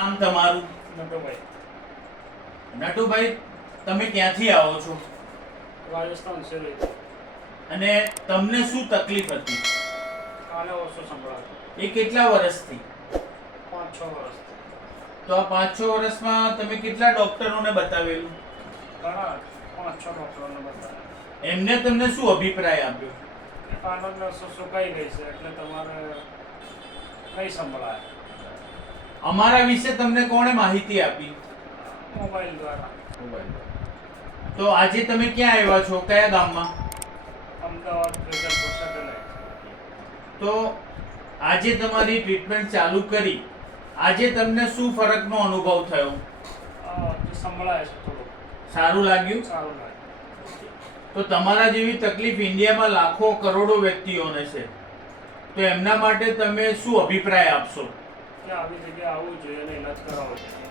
નામ તમારું? નટુભાઈ. નટુભાઈ, તમે ક્યાંથી આવો છો રાજસ્થાન સિરોહી. અને તમને શું તકલીફ હતી? કાલે ઓછો સંભળાતો. એ કેટલા વર્ષથી? 5-6 વર્ષથી. તો આ 5-6 વર્ષમાં તમે કેટલા ડોક્ટરોને બતાવેલું? ઘણા 5-6 ડૉક્ટરોને બતાવ્યા. એમને તમને શું અભિપ્રાય આપ્યો? કે કાનનો સુકાઈ ગઈ છે એટલે તમારે નહીં સંભળાય. અમારા વિશે તમને કોણે માહિતી આપી? મોબાઈલ દ્વારા. તો આજે તમે ક્યાં આવ્યા છો? કયા ગામમાં? અમદાવાદ વેજલપુર સેટેલાઇટ. તો આજે તમારી ટ્રીટમેન્ટ ચાલુ કરી, આજે તમને શું ફરકનો અનુભવ થયો? જે સંભળાય છે થોડું સારું લાગ્યું? સારું લાગે. તો તમારા જેવી તકલીફ ઇન્ડિયામાં લાખો કરોડો વ્યક્તિઓને છે, તો એમના માટે તમે શું અભિપ્રાય આપશો? કે આવી જગ્યાએ આવવું જોઈએ અને ઇલાજ કરાવવો જોઈએ.